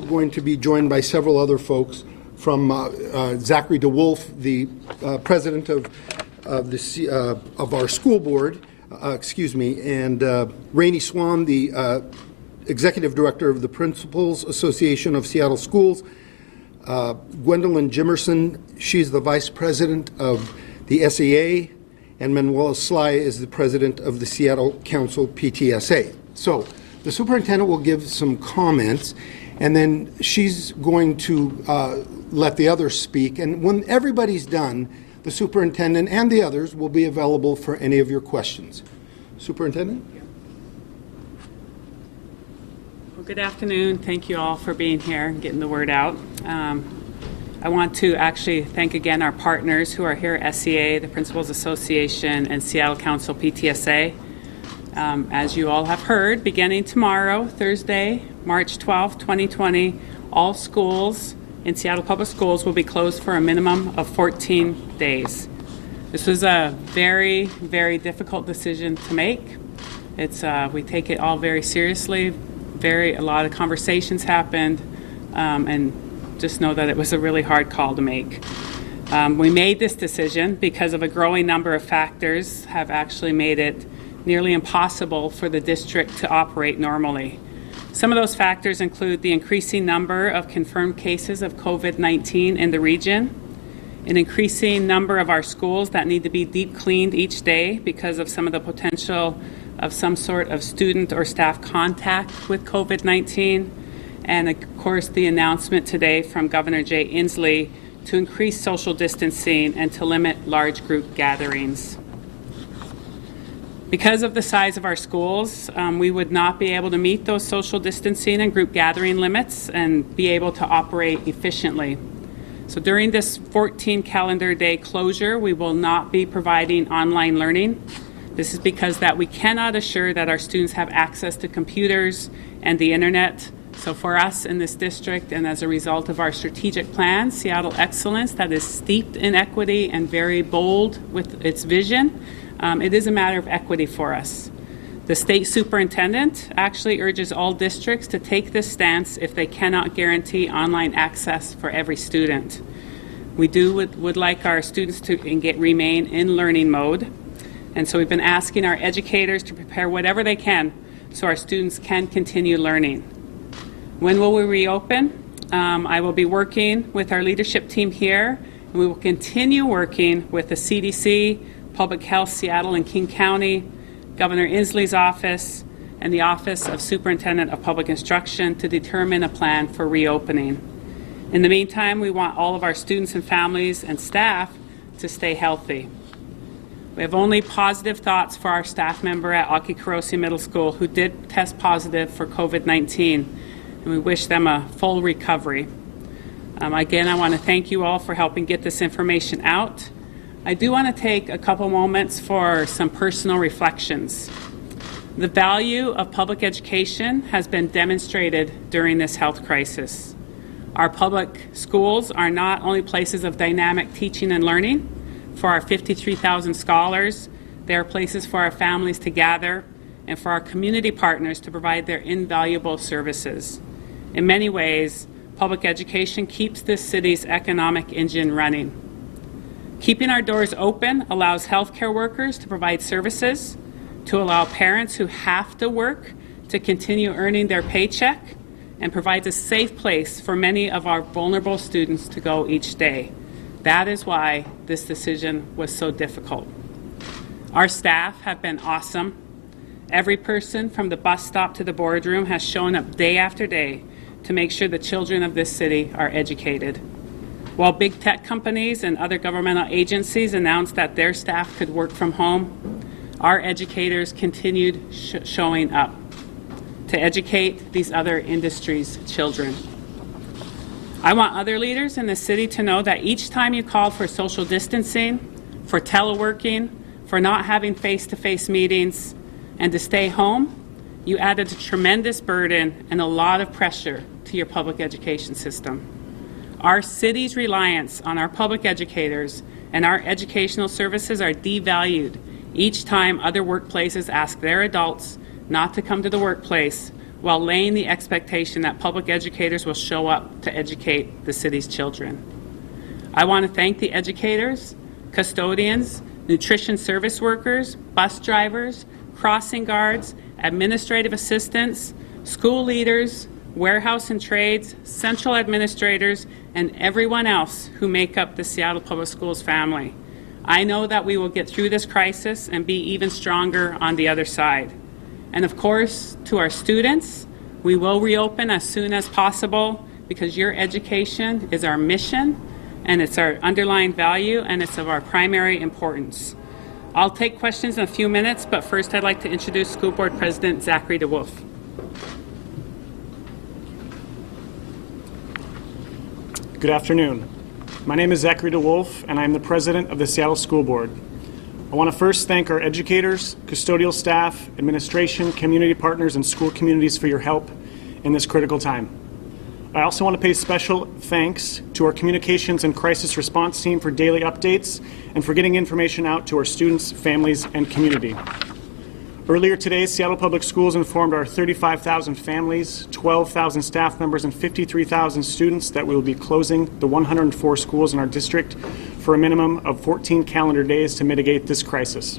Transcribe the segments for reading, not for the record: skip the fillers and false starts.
Going to be joined by several other folks from Zachary Wolfe, the president of our school board, and Rainey Swan, the executive director of the Principals Association of Seattle Schools. Gwendolyn Jimerson, she's the vice president of the SEA, and Manuela Sly is the president of the Seattle Council PTSA. So the superintendent will give some comments, and then she's going to let the others speak. And when everybody's done, the superintendent and the others will be available for any of your questions. Superintendent? Well, good afternoon. Thank you all for being here and getting the word out. I want to actually thank again our partners who are here at SEA, the Principals Association, and Seattle Council PTSA. As you all have heard, beginning tomorrow, Thursday, March 12, 2020, all schools in Seattle Public Schools will be closed for a minimum of 14 days. This was a very, very difficult decision to make. We take it all very seriously. A lot of conversations happened, and just know that it was a really hard call to make. We made this decision because of a growing number of factors have actually made it nearly impossible for the district to operate normally. Some of those factors include the increasing number of confirmed cases of COVID-19 in the region, an increasing number of our schools that need to be deep cleaned each day because of some of the potential of some sort of student or staff contact with COVID-19, and of course the announcement today from Governor Jay Inslee to increase social distancing and to limit large group gatherings. Because of the size of our schools, we would not be able to meet those social distancing and group gathering limits and be able to operate efficiently. So during this 14 calendar day closure, we will not be providing online learning. This is because that we cannot assure that our students have access to computers and the internet. So for us in this district, and as a result of our strategic plan, Seattle Excellence, that is steeped in equity and very bold with its vision, it is a matter of equity for us. The state superintendent actually urges all districts to take this stance if they cannot guarantee online access for every student. We would like our students to remain in learning mode, and so we've been asking our educators to prepare whatever they can so our students can continue learning. When will we reopen? I will be working with our leadership team here, and we will continue working with the CDC, Public Health Seattle and King County, Governor Inslee's office, and the Office of Superintendent of Public Instruction to determine a plan for reopening. In the meantime, we want all of our students and families and staff to stay healthy. We have only positive thoughts for our staff member at Akikarosi Middle School who did test positive for COVID-19, and we wish them a full recovery. Again, I want to thank you all for helping get this information out. I do want to take a couple moments for some personal reflections. The value of public education has been demonstrated during this health crisis. Our public schools are not only places of dynamic teaching and learning for our 53,000 scholars, they are places for our families to gather and for our community partners to provide their invaluable services. In many ways, public education keeps this city's economic engine running. Keeping our doors open allows healthcare workers to provide services, to allow parents who have to work to continue earning their paycheck, and provides a safe place for many of our vulnerable students to go each day. That is why this decision was so difficult. Our staff have been awesome. Every person from the bus stop to the boardroom has shown up day after day to make sure the children of this city are educated. While big tech companies and other governmental agencies announced that their staff could work from home, our educators continued showing up to educate these other industries' children. I want other leaders in the city to know that each time you called for social distancing, for teleworking, for not having face-to-face meetings, and to stay home, you added a tremendous burden and a lot of pressure to your public education system. Our city's reliance on our public educators and our educational services are devalued each time other workplaces ask their adults not to come to the workplace while laying the expectation that public educators will show up to educate the city's children. I want to thank the educators, custodians, nutrition service workers, bus drivers, crossing guards, administrative assistants, school leaders, warehouse and trades, central administrators, and everyone else who make up the Seattle Public Schools family. I know that we will get through this crisis and be even stronger on the other side. And of course, to our students, we will reopen as soon as possible because your education is our mission and it's our underlying value and it's of our primary importance. I'll take questions in a few minutes, but first I'd like to introduce School Board President Zachary Wolfe. Good afternoon. My name is Zachary Wolfe, and I'm the president of the Seattle School Board. I want to first thank our educators, custodial staff, administration, community partners, and school communities for your help in this critical time. I also want to pay special thanks to our communications and crisis response team for daily updates and for getting information out to our students, families, and community. Earlier today, Seattle Public Schools informed our 35,000 families, 12,000 staff members, and 53,000 students that we will be closing the 104 schools in our district for a minimum of 14 calendar days to mitigate this crisis.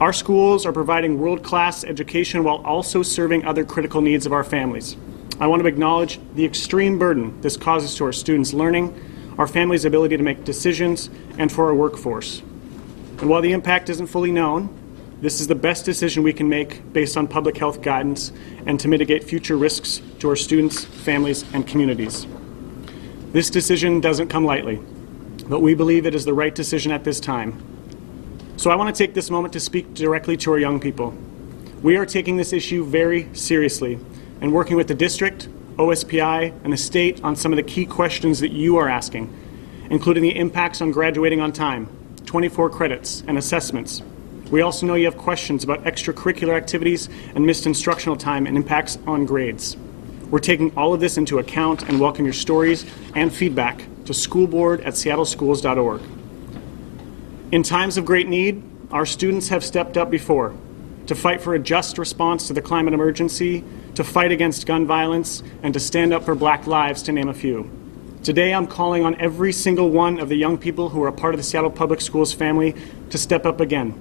Our schools are providing world-class education while also serving other critical needs of our families. I want to acknowledge the extreme burden this causes to our students' learning, our families' ability to make decisions, and for our workforce. And while the impact isn't fully known, this is the best decision we can make based on public health guidance and to mitigate future risks to our students, families, and communities. This decision doesn't come lightly, but we believe it is the right decision at this time. So I want to take this moment to speak directly to our young people. We are taking this issue very seriously and working with the district, OSPI, and the state on some of the key questions that you are asking, including the impacts on graduating on time, 24 credits, and assessments. We also know you have questions about extracurricular activities and missed instructional time and impacts on grades. We're taking all of this into account and welcome your stories and feedback to schoolboard@seattleschools.org. In times of great need, our students have stepped up before to fight for a just response to the climate emergency, to fight against gun violence, and to stand up for Black lives, to name a few. Today, I'm calling on every single one of the young people who are a part of the Seattle Public Schools family to step up again.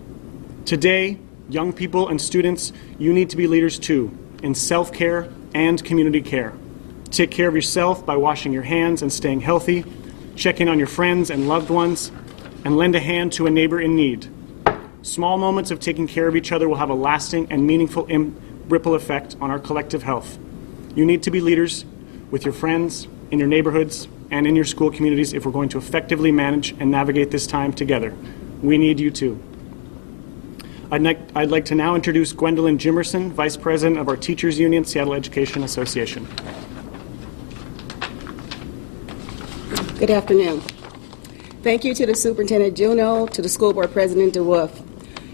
Today, young people and students, you need to be leaders too, in self-care and community care. Take care of yourself by washing your hands and staying healthy, check in on your friends and loved ones, and lend a hand to a neighbor in need. Small moments of taking care of each other will have a lasting and meaningful ripple effect on our collective health. You need to be leaders with your friends, in your neighborhoods, and in your school communities if we're going to effectively manage and navigate this time together. We need you too. I'd like to now introduce Gwendolyn Jimerson, Vice President of our Teachers Union, Seattle Education Association. Good afternoon. Thank you to the Superintendent Juneau, to the School Board President DeWolf.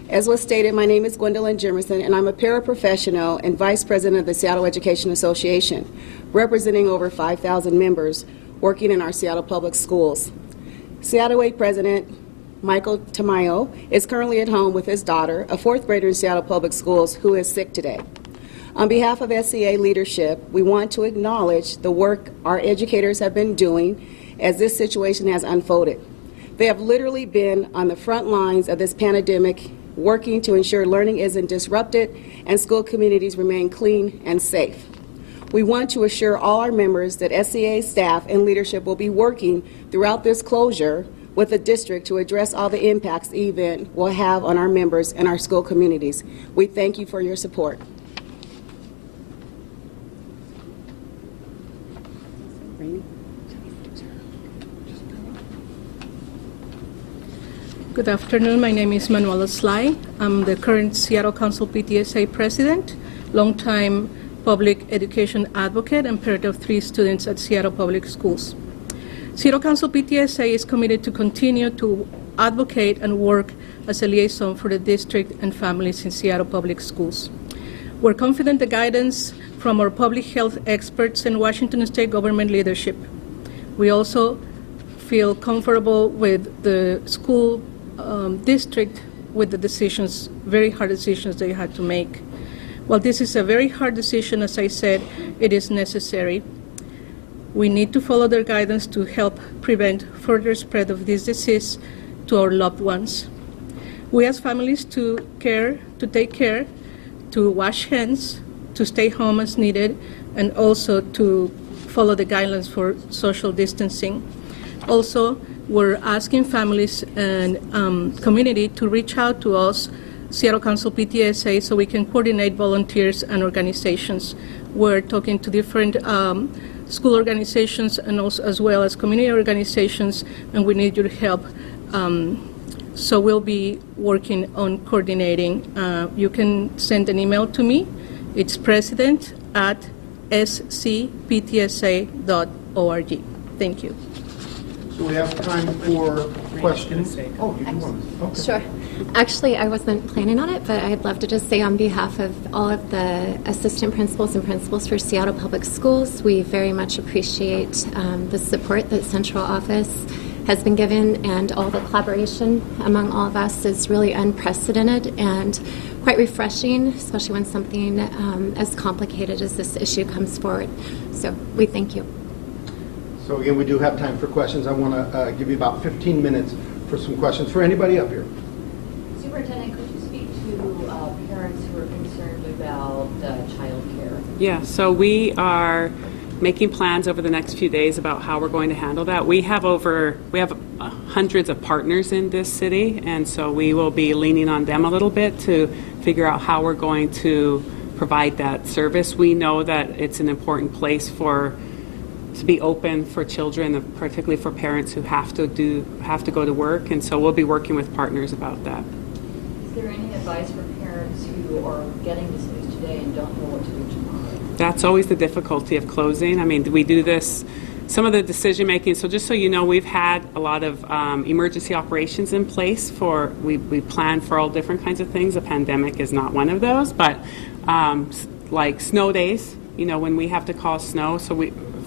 As was stated, my name is Gwendolyn Jimerson, and I'm a paraprofessional and Vice President of the Seattle Education Association, representing over 5,000 members working in our Seattle Public Schools. Seattle Way President Michael Tamayo is currently at home with his daughter, a fourth grader in Seattle Public Schools, who is sick today. On behalf of SCA leadership, we want to acknowledge the work our educators have been doing as this situation has unfolded. They have literally been on the front lines of this pandemic, working to ensure learning isn't disrupted and school communities remain clean and safe. We want to assure all our members that SCA staff and leadership will be working throughout this closure with the district to address all the impacts the event will have on our members and our school communities. We thank you for your support. Good afternoon. My name is Manuela Sly. I'm the current Seattle Council PTSA president, longtime public education advocate, and parent of 3 students at Seattle Public Schools. Seattle Council PTSA is committed to continue to advocate and work as a liaison for the district and families in Seattle Public Schools. We're confident the guidance from our public health experts and Washington State government leadership. We also feel comfortable with the school district with the decisions, very hard decisions they had to make. While this is a very hard decision, as I said, it is necessary. We need to follow their guidance to help prevent further spread of this disease to our loved ones. We ask families to take care, to wash hands, to stay home as needed, and also to follow the guidelines for social distancing. Also, we're asking families and community to reach out to us, Seattle Council PTSA, so we can coordinate volunteers and organizations. We're talking to different school organizations and also as well as community organizations, and we need your help. So we'll be working on coordinating. You can send an email to me. It's president@scptsa.org. Thank you. So we have time for questions. Oh, you do want to? Okay. Sure. Actually, I wasn't planning on it, but I'd love to just say on behalf of all of the assistant principals and principals for Seattle Public Schools, we very much appreciate the support that central office has been given, and all the collaboration among all of us is really unprecedented and quite refreshing, especially when something as complicated as this issue comes forward. So we thank you. So again, we do have time for questions. I want to give you about 15 minutes for some questions for anybody up here. Superintendent, could you speak to parents who are concerned about child care? Yeah, so we are making plans over the next few days about how we're going to handle that. We have hundreds of partners in this city, and so we will be leaning on them a little bit to figure out how we're going to provide that service. We know that it's an important place to be open for children, particularly for parents who have to go to work, and so we'll be working with partners about that. Is there any advice for parents who are getting this news today and don't know what to do tomorrow? That's always the difficulty of closing. I mean, we do this, some of the decision making, so just so you know, we've had a lot of emergency operations in place we plan for all different kinds of things. A pandemic is not one of those, but like snow days, when we have to call snow,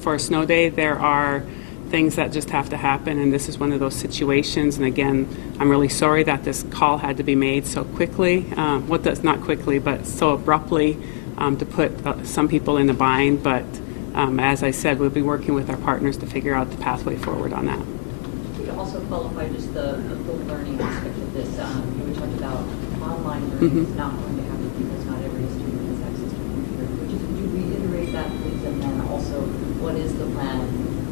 for a snow day, there are things that just have to happen, and this is one of those situations. And again, I'm really sorry that this call had to be made so quickly. Not quickly, but so abruptly to put some people in a bind. But as I said, we'll be working with our partners to figure out the pathway forward on that. Could you also qualify just the full learning aspect of this? We talked about online learning is not going to happen because not every student has access to a computer. Could you reiterate that, please? And then also, what is the plan in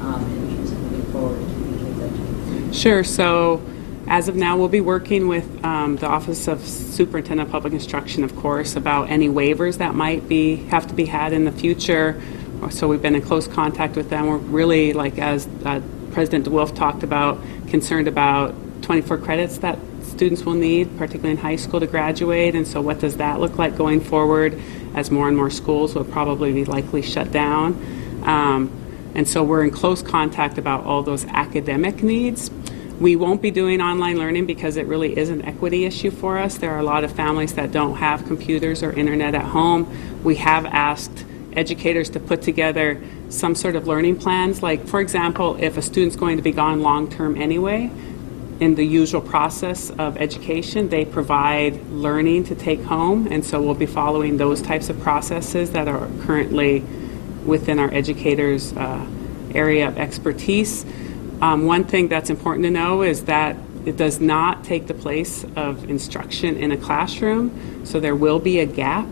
terms of moving forward to the kids' education? Sure. So as of now, we'll be working with the Office of Superintendent of Public Instruction, of course, about any waivers that might have to be had in the future. So we've been in close contact with them. We're really, as President Wolfe talked about, concerned about 24 credits that students will need, particularly in high school, to graduate. And so what does that look like going forward as more and more schools will probably be likely shut down? And so we're in close contact about all those academic needs. We won't be doing online learning because it really is an equity issue for us. There are a lot of families that don't have computers or internet at home. We have asked educators to put together some sort of learning plans. Like, for example, if a student's going to be gone long-term anyway, in the usual process of education, they provide learning to take home. And so we'll be following those types of processes that are currently within our educators' area of expertise. One thing that's important to know is that it does not take the place of instruction in a classroom, so there will be a gap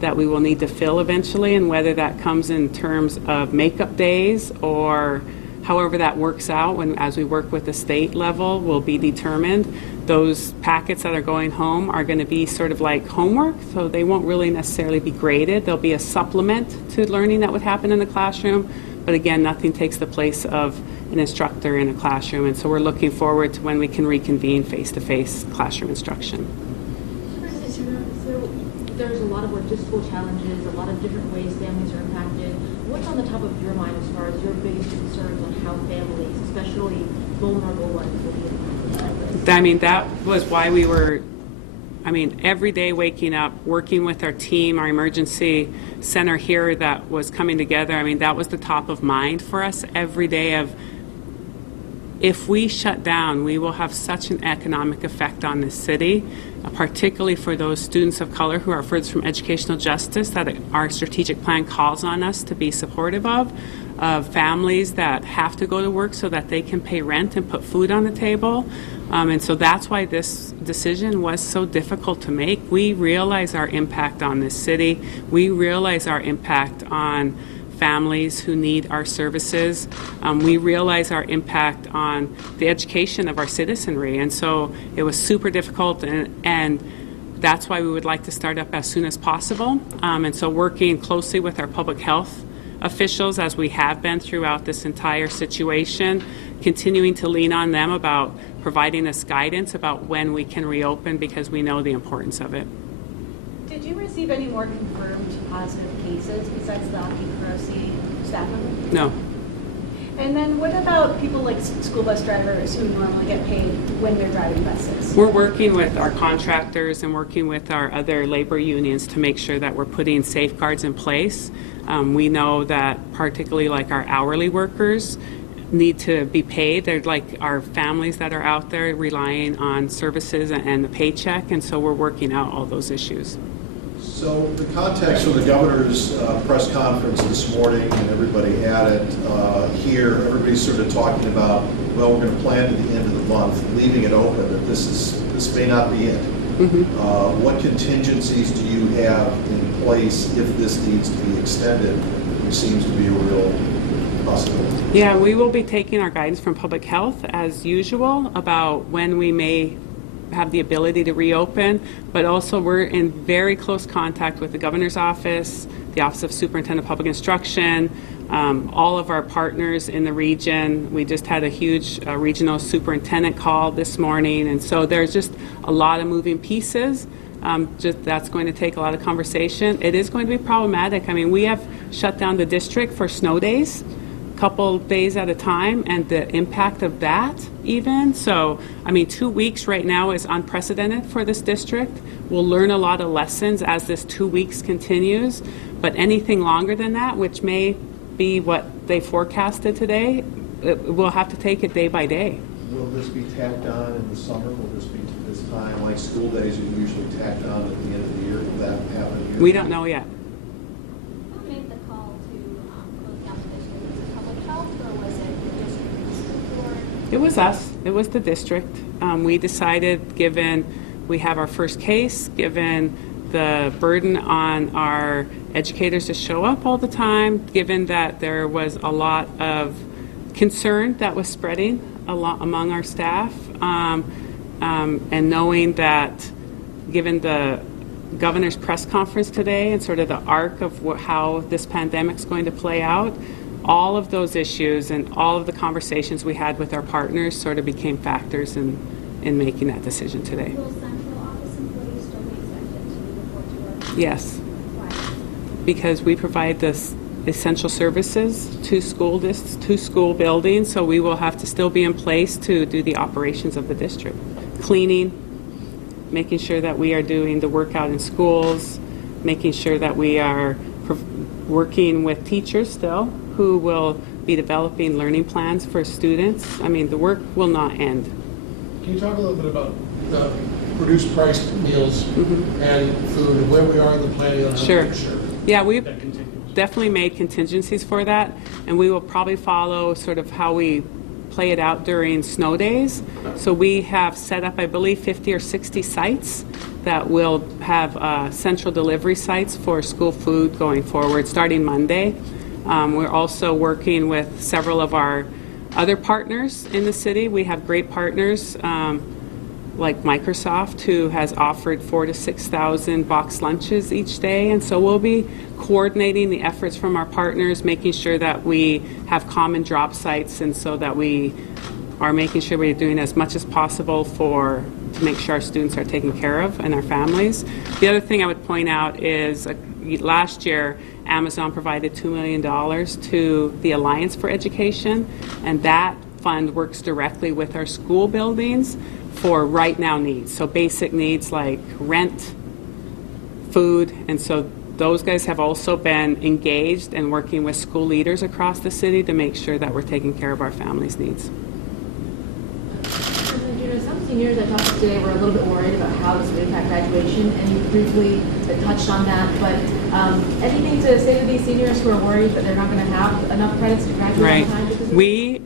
that we will need to fill eventually, and whether that comes in terms of makeup days or however that works out as we work with the state level will be determined. Those packets that are going home are going to be sort of like homework, so they won't really necessarily be graded. There'll be a supplement to learning that would happen in the classroom, but again, nothing takes the place of an instructor in a classroom, and so we're looking forward to when we can reconvene face-to-face classroom instruction. So there's a lot of logistical challenges, a lot of different ways families are impacted. What's on the top of your mind as far as your biggest concerns on how families, especially vulnerable ones, will be impacted? I mean, that was why we were, every day waking up, working with our team, our emergency center here that was coming together. That was the top of mind for us every day of if we shut down, we will have such an economic effect on this city, particularly for those students of color who are furthest from educational justice, that our strategic plan calls on us to be supportive of families that have to go to work so that they can pay rent and put food on the table. And so that's why this decision was so difficult to make. We realize our impact on this city. We realize our impact on families who need our services. We realize our impact on the education of our citizenry. And so it was super difficult, and that's why we would like to start up as soon as possible. And so working closely with our public health officials, as we have been throughout this entire situation, continuing to lean on them about providing us guidance about when we can reopen, because we know the importance of it. Did you receive any more confirmed positive cases besides the Aki staff member? No. And then what about people like school bus drivers who normally get paid when they're driving buses? We're working with our contractors and working with our other labor unions to make sure that we're putting safeguards in place. We know that particularly like our hourly workers need to be paid. They're like our families that are out there relying on services and the paycheck, and so we're working out all those issues. So the context of the governor's press conference this morning, and everybody had it here, everybody's sort of talking about, well, we're going to plan to the end of the month, leaving it open, that this may not be it. Mm-hmm. What contingencies do you have in place if this needs to be extended, which seems to be a real possibility? Yeah, we will be taking our guidance from public health as usual about when we may have the ability to reopen, but also we're in very close contact with the governor's office, the Office of Superintendent of Public Instruction, all of our partners in the region. We just had a huge regional superintendent call this morning, and so there's just a lot of moving pieces. That's going to take a lot of conversation. It is going to be problematic. I mean, we have shut down the district for snow days, couple days at a time, and the impact of that even. So, I mean, 2 weeks right now is unprecedented for this district. We'll learn a lot of lessons as this 2 weeks continues, but anything longer than that, which may be what they forecasted today, we'll have to take it day by day. Will this be tacked on in the summer? Will this be this time, like school days are usually tacked on at the end of the year? Will that happen here? We don't know yet. Who made the call to close down the district? Was it public health, or was it the district and the school board? It was us. It was the district. We decided, given we have our first case, given the burden on our educators to show up all the time, given that there was a lot of concern that was spreading a lot among our staff, and knowing that, given the governor's press conference today and sort of the arc of how this pandemic is going to play out, all of those issues and all of the conversations we had with our partners sort of became factors in making that decision today. Will central office employees still be expected to report to work? Yes, Why? because we provide this essential services to school buildings, so we will have to still be in place to do the operations of the district. Cleaning, making sure that we are doing the work out in schools, making sure that we are working with teachers still who will be developing learning plans for students. I mean, the work will not end. Can you talk a little bit about the reduced price meals and food, and where we are in the planning on how to make sure Yeah, we've that continues? definitely made contingencies for that, and we will probably follow sort of how we play it out during snow days. So we have set up, I believe, 50 or 60 sites that will have central delivery sites for school food going forward, starting Monday. We're also working with several of our other partners in the city. We have great partners like Microsoft, who has offered 4,000 to 6,000 box lunches each day. And so we'll be coordinating the efforts from our partners, making sure that we have common drop sites, and so that we are making sure we're doing as much as possible to make sure our students are taken care of and our families. The other thing I would point out is last year, Amazon provided $2 million to the Alliance for Education, and that fund works directly with our school buildings for right now needs. So basic needs like rent, food, and so those guys have also been engaged and working with school leaders across the city to make sure that we're taking care of our families' needs. seniors I talked to today were a little bit worried about how this would impact graduation, and you briefly touched on that. But anything to say to these seniors who are worried that they're not going to have enough credits to graduate on time? Because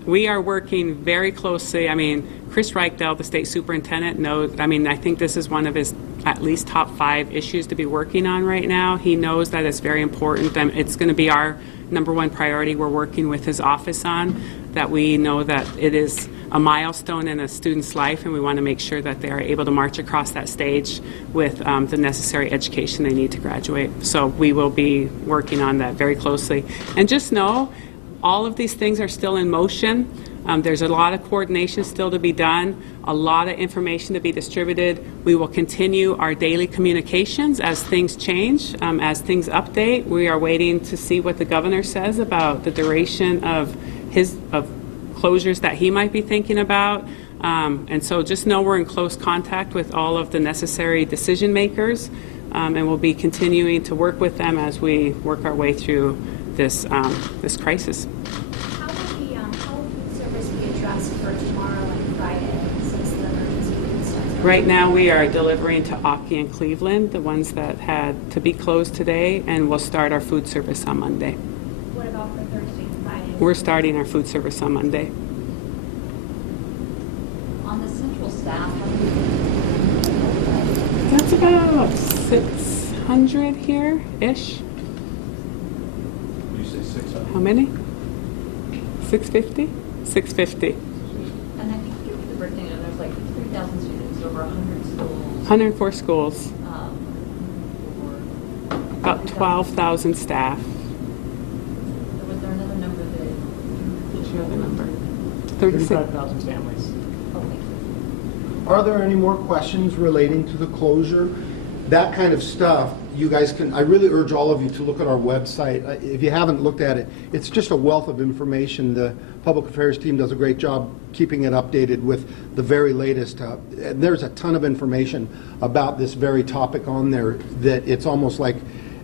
We are working very closely. I mean, Chris Reichdell, the state superintendent, knows. I mean, I think this is one of his at least top 5 issues to be working on right now. He knows that it's very important, and it's going to be our #1 priority we're working with his office on, that we know that it is a milestone in a student's life, and we want to make sure that they are able to march across that stage with the necessary education they need to graduate. So we will be working on that very closely. And just know, all of these things are still in motion. There's a lot of coordination still to be done, a lot of information to be distributed. We will continue our daily communications as things change, as things update. We are waiting to see what the governor says about the duration of closures that he might be thinking about. And so just know we're in close contact with all of the necessary decision makers, and we'll be continuing to work with them as we work our way through this crisis. How will food service be addressed for tomorrow and Friday since the emergency food starts? Right now we are delivering to Aki and Cleveland, the ones that had to be closed today, and we'll start our food service on Monday. What about for Thursday and Friday? We're starting our food service on Monday. On the central staff, how many? That's about 600 here-ish. You say 600? How many? 650? 650. And I think you give the breakdown, there's like 3,000 students, over 100 schools. 104 schools, Or about 12,000 staff. was there another number that? What's your other number? 36. 35,000 families. Oh, thank you. Are there any more questions relating to the closure? That kind of stuff, you guys can, I really urge all of you to look at our website. If you haven't looked at it, it's just a wealth of information. The public affairs team does a great job keeping it updated with the very latest. And there's a ton of information about this very topic on there that it's almost like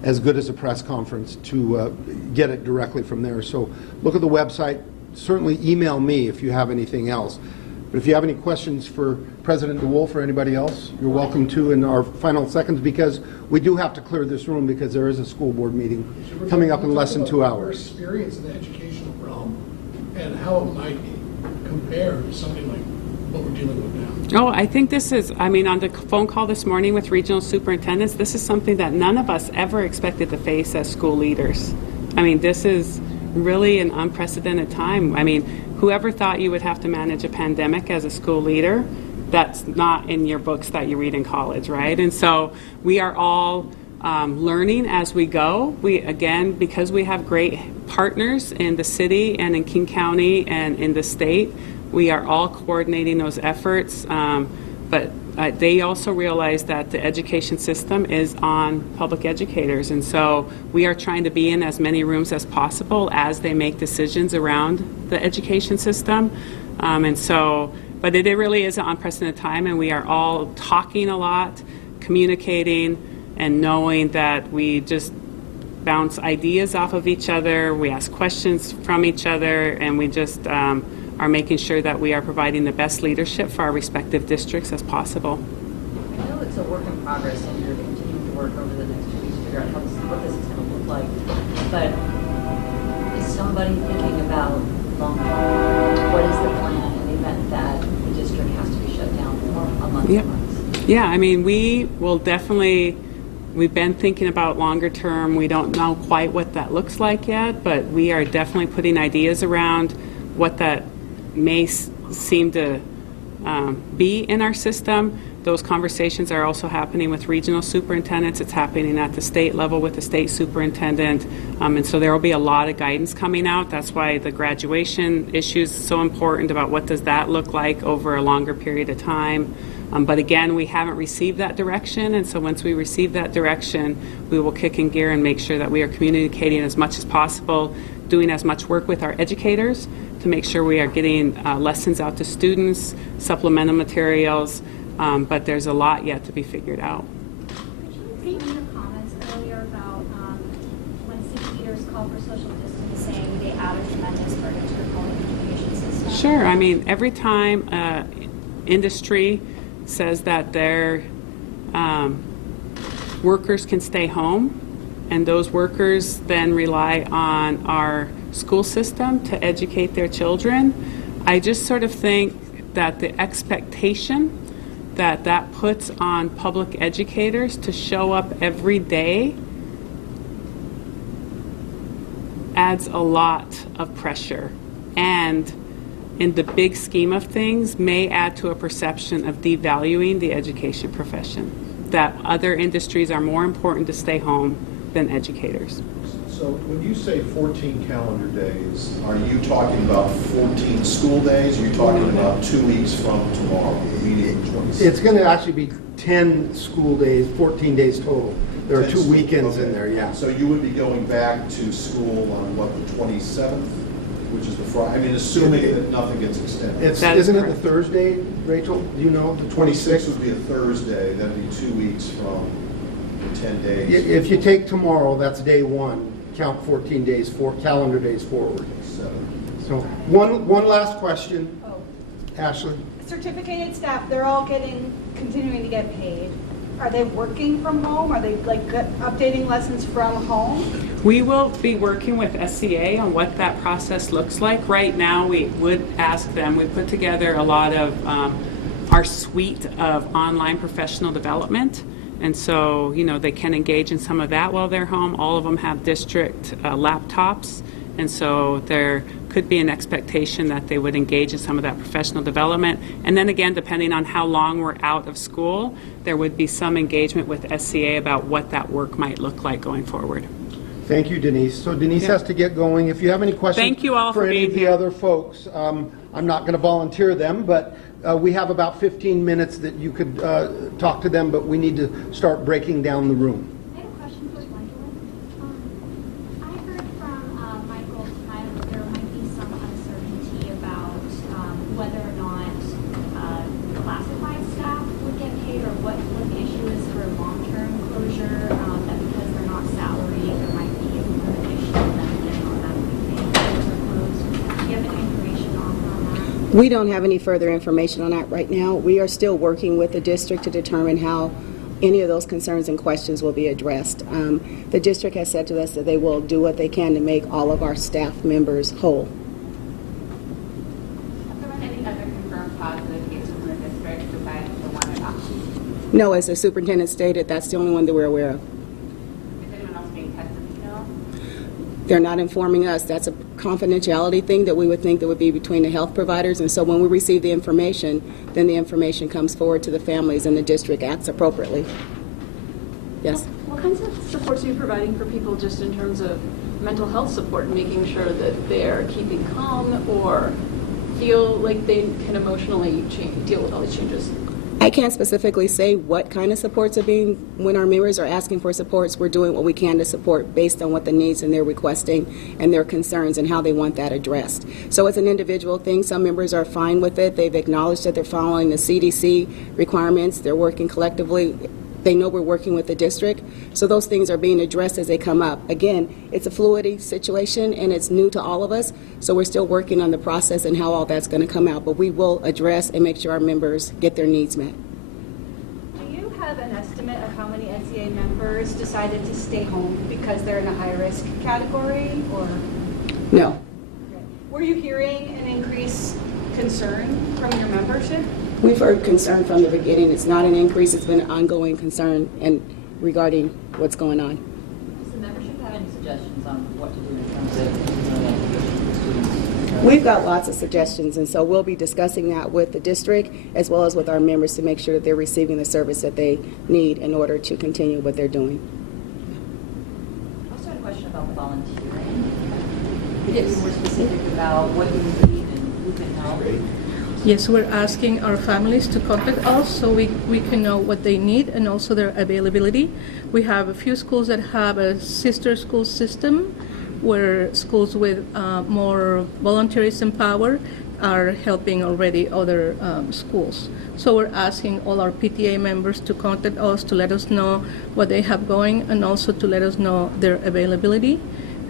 as good as a press conference to get it directly from there. So look at the website. Certainly email me if you have anything else. But if you have any questions for President DeWolf or anybody else, you're welcome to in our final seconds, because we do have to clear this room because there is a school board meeting coming up in less than 2 hours. Your experience in the educational realm and how it might compare to something like what we're dealing with now. Oh, I think this is, I mean, on the phone call this morning with regional superintendents, this is something that none of us ever expected to face as school leaders. I mean, this is really an unprecedented time. I mean, whoever thought you would have to manage a pandemic as a school leader, that's not in your books that you read in college, right? And so we are all learning as we go. We, again, because we have great partners in the city and in King County and in the state, we are all coordinating those efforts. But they also realize that the education system is on public educators. And so we are trying to be in as many rooms as possible as they make decisions around the education system. But it really is an unprecedented time, and we are all talking a lot, communicating, and knowing that we just bounce ideas off of each other, we ask questions from each other, and we just are making sure that we are providing the best leadership for our respective districts as possible. I know it's a work in progress, and you're continuing to work over the next 2 weeks to figure out what this is going to look like. But is somebody thinking about long-term? What is the plan in the event that the district has to be shut down for a month or months? Yeah, I mean, we've been thinking about longer term. We don't know quite what that looks like yet, but we are definitely putting ideas around what that may seem to be in our system. Those conversations are also happening with regional superintendents. It's happening at the state level with the state superintendent. And so there will be a lot of guidance coming out. That's why the graduation issue is so important, about what does that look like over a longer period of time. But again, we haven't received that direction. And so once we receive that direction, we will kick in gear and make sure that we are communicating as much as possible, doing as much work with our educators to make sure we are getting lessons out to students, supplemental materials, but there's a lot yet to be figured out. Could you repeat your comments earlier about when city leaders call for social distancing, they add a tremendous burden to the public education system? Sure. I mean, every time industry says that their workers can stay home, and those workers then rely on our school system to educate their children. I just sort of think that the expectation that that puts on public educators to show up every day adds a lot of pressure, and in the big scheme of things may add to a perception of devaluing the education profession, that other industries are more important to stay home than educators. So when you say 14 calendar days, are you talking about 14 school days? Or are you talking about 2 weeks from tomorrow, meaning 26? It's going to actually be 10 school days, 14 days total. There are 10 2 weekends okay. in there, yeah. So you would be going back to school on what, the 27th, which is the Friday? I mean, assuming that nothing gets extended. Isn't it the Thursday, Rachel? Do you know? The 26th 26th? would be a Thursday. That'd be 2 weeks from the 10 days. If you take tomorrow, that's day one. Count 14 days, calendar days forward. So one last question. Oh. Ashley? Certificated staff, they're all continuing to get paid. Are they working from home? Are they updating lessons from home? We will be working with SCA on what that process looks like. Right now, we would ask them, we put together a lot of our suite of online professional development. And so, they can engage in some of that while they're home. All of them have district laptops. And so there could be an expectation that they would engage in some of that professional development. And then again, depending on how long we're out of school, there would be some engagement with SCA about what that work might look like going forward. Thank you, Denise. So Denise has to get going. If you have any questions Thank you all for any being of the here. other folks, I'm not going to volunteer them, but we have about 15 minutes that you could talk to them, but we need to start breaking down the room. I have a question for Gwendolyn. I heard from Michael tonight that there might be some uncertainty about whether or not classified staff would get paid, or what the issue is for long-term closure, that because they're not salaried, there might be a limitation on them getting automatically paid if they're closed. Do you have any information on that? We don't have any further information on that right now. We are still working with the district to determine how any of those concerns and questions will be addressed. The district has said to us that they will do what they can to make all of our staff members whole. Have there been any other confirmed positive cases in the district besides the one at Oxford? No, as the superintendent stated, that's the only one that we're aware of. Is anyone else being tested still? They're not informing us. That's a confidentiality thing that we would think that would be between the health providers. And so when we receive the information, then the information comes forward to the families and the district acts appropriately. Yes? What kinds of supports are you providing for people just in terms of mental health support, making sure that they're keeping calm or feel like they can emotionally deal with all these changes? I can't specifically say what kind of supports are being, when our members are asking for supports, we're doing what we can to support based on what the needs and they're requesting and their concerns and how they want that addressed. So it's an individual thing. Some members are fine with it. They've acknowledged that they're following the CDC requirements. They're working collectively. They know we're working with the district. So those things are being addressed as they come up. Again, it's a fluid situation and it's new to all of us. So we're still working on the process and how all that's going to come out. But we will address and make sure our members get their needs met. Do you have an estimate of how many NCA members decided to stay home because they're in a high-risk category, or? No. Were you hearing an increased concern from your membership? We've heard concern from the beginning. It's not an increase. It's been an ongoing concern and regarding what's going on. Does the membership have any suggestions on what to do in terms of students? We've got lots of suggestions, and so we'll be discussing that with the district as well as with our members to make sure that they're receiving the service that they need in order to continue what they're doing. I also had a question about volunteering. Could you be more specific about what you need and who can help? Yes, we're asking our families to contact us so we can know what they need and also their availability. We have a few schools that have a sister school system where schools with more volunteerism power are helping already other schools. So we're asking all our PTA members to contact us to let us know what they have going and also to let us know their availability,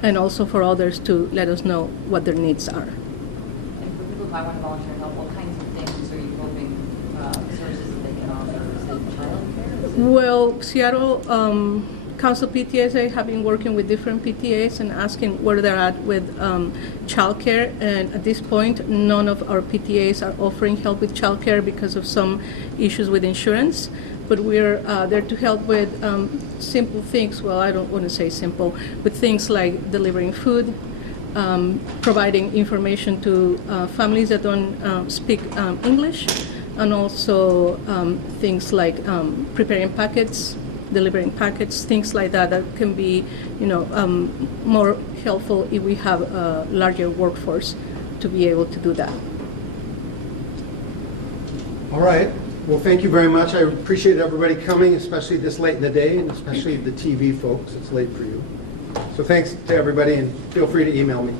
and also for others to let us know what their needs are. And for people who might want to volunteer help, what kinds of things are you hoping, services that they can can offer? Is it childcare? Is it- Well, Seattle Council PTSA have been working with different PTAs and asking where they're at with childcare. And at this point, none of our PTAs are offering help with childcare because of some issues with insurance. But we're there to help with simple things. Well, I don't want to say simple, but things like delivering food, providing information to families that don't speak English, and also things like preparing packets, delivering packets, things like that that can be, more helpful if we have a larger workforce to be able to do that. All right. Well, thank you very much. I appreciate everybody coming, especially this late in the day, and especially the TV folks. It's late for you. So thanks to everybody, and feel free to email me.